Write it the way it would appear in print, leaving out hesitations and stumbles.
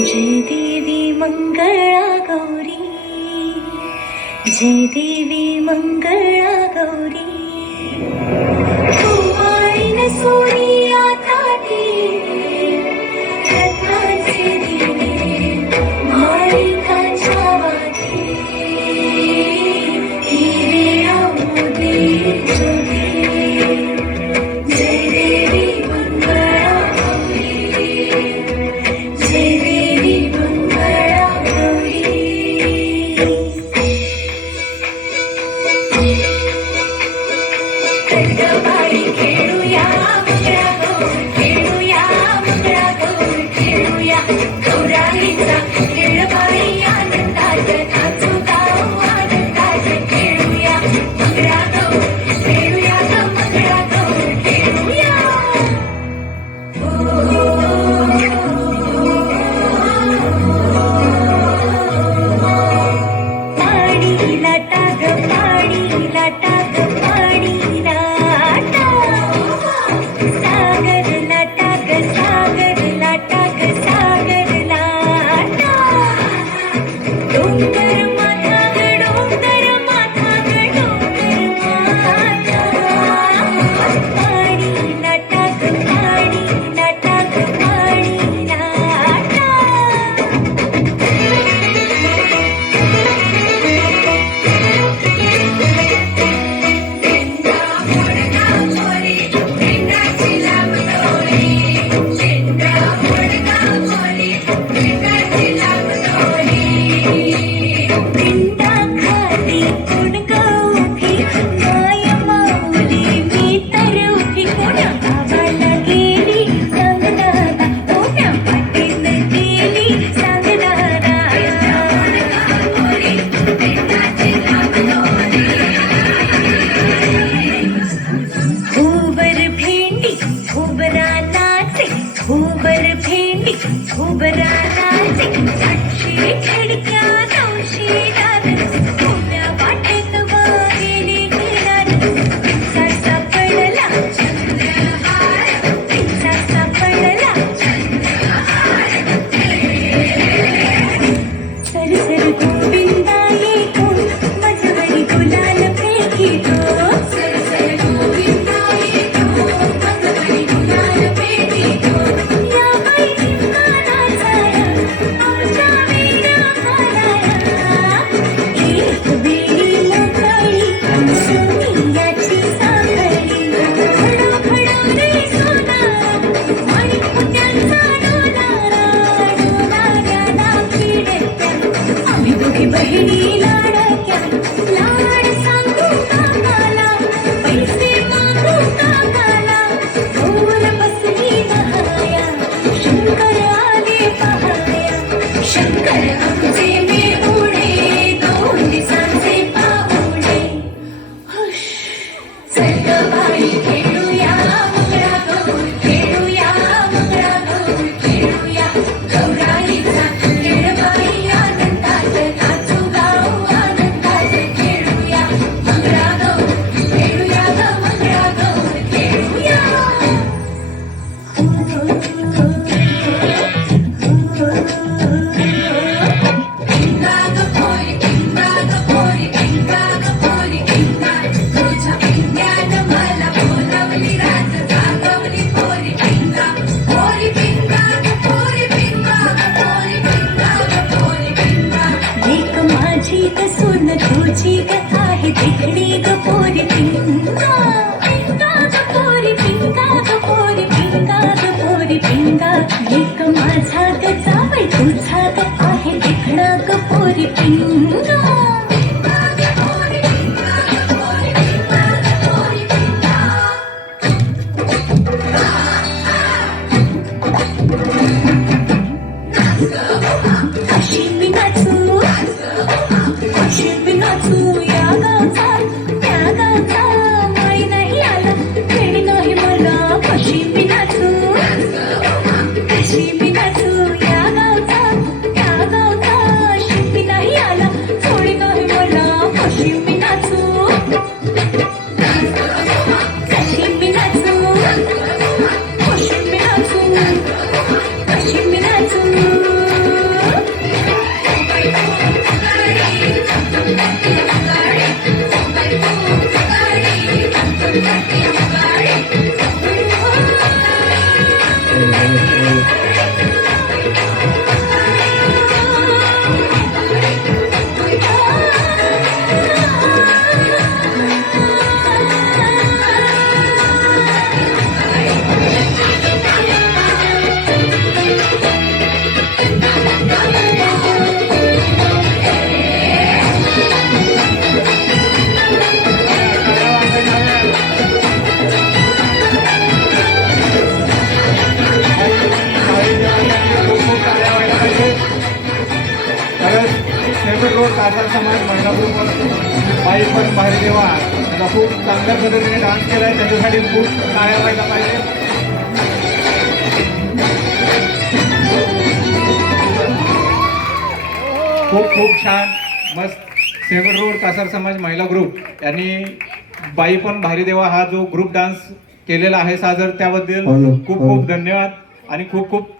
जय देवी मंगळा गौरी, जय देवी मंगळा गौरी. कुमारीन सोनिया ताटी रत्नाचे दिले माणिकाच्या वाती. हिरे राहुदे जोडे. जय देवी मंगळा गौरी, जय देवी मंगळा गौरी. गरबाई खेळूया मंगळा गौर, खेळूया मंगळा गौर, खेळूया गौराईचा खेळबाई आनंदात नाचू गाऊ आनंदात. खेळूया मंगळा गौर, खेळूया मंगळा गौर, खेळूया. पाणी लाटा ग पाणी लाटा ग पाणी लाटा. सागर लाटा ग सागर लाटा ग सागर लाटा. डोंगर माथा ग डोंगर माथा ग डोंगर माथा. पाणी लाटा ग पाणी लाटा ग पाणी लाटा. पिंडा खाली कोण गौरी माय माऊली मी तर उभी. कोण्या गावाला गेली सांगणारा, कोण्या पाटील गेली सांगणारा. भुवर भेंडी भुवरा नाचे, भुवर भेंडी भुवरा नाचे. सातशे खिडक्या नऊशे दार, कोण्या वाटेत वाहिली किनार. पिंचा सापडला चंद्रहार, पिंचा सापडला चंद्रहार. सर सर गोविंदा येतो माझ्यावरी गुलाल फेकितो. सर सर गोविंदा येतो माझ्यावरी गुलाल फेकितो. या बाई चिंकाला झाला आमच्या वीरा घालाया. एक वेळी मोकळी सोनियाची साखळी. फडो फडो रे सोनारा माणिक मोत्यांचा डोलारा. डोलाऱ्याला पिडत्या आम्ही दोघी बहिणी लाडक्या. लाड सांगू काकाला पैसे मागू काकाला. बोल बसली नहाया शंकर आले पहाया. शंकर आमचे मेहुणे दोन दिवसांचे पाहुणे. हुश चल ग बाई खेळूया मंगळा गौर, खेळूया मंगळा गौर, खेळूया गौराईचा खेळबाई आनंदात नाचू गाऊ आनंदात. खेळूया मंगळा गौर, खेळूया ग मंगळा गौर, खेळूया. पिंगा ग पोरी पिंगा ग पोरी पिंगा ग पोरी पिंगा. तुझ्या पिंग्यानं मला बोलावली रात जागवली पोरी पिंगा. पोरी पिंगा ग पोरी पिंगा ग पोरी पिंगा ग पोरी पिंगा. लेक माझी ग सून तुझी ग आहे देखणी ग पोरी पिंगा. पिंगा ग पोरी पिंगा ग पोरी पिंगा ग पोरी पिंगा. लेक माझा ग जावई तुझा ग आहे देखणा ग पोरी पिंगा. पिंगा ग पोरी पिंगा ग पोरी पिंगा ग पोरी पिंगा. अशी मी नाचू अशी मी नाचू या गावचा त्या गावचा. माई नाही आला खेळी नाही मला. कशी मी नाचू अशी मी नाचू या गावचा त्या गावचा. शिंपी नाही आला थोडी नाही मला. कशी मी नाचू कशी मी नाचू कासार समाज महिला ग्रुप बाई पण भारी देवा त्यांना खूप चांगल्या पद्धतीने डान्स केलाय, त्याच्यासाठी खूप टाळ्या व्हायला पाहिजे. खूप खूप छान मस्त. सेवन रोड कासार समाज महिला ग्रुप यांनी बाई पण भारी देवा हा जो ग्रुप डान्स केलेला आहे सादर, त्याबद्दल खूप खूप धन्यवाद आणि खूप खूप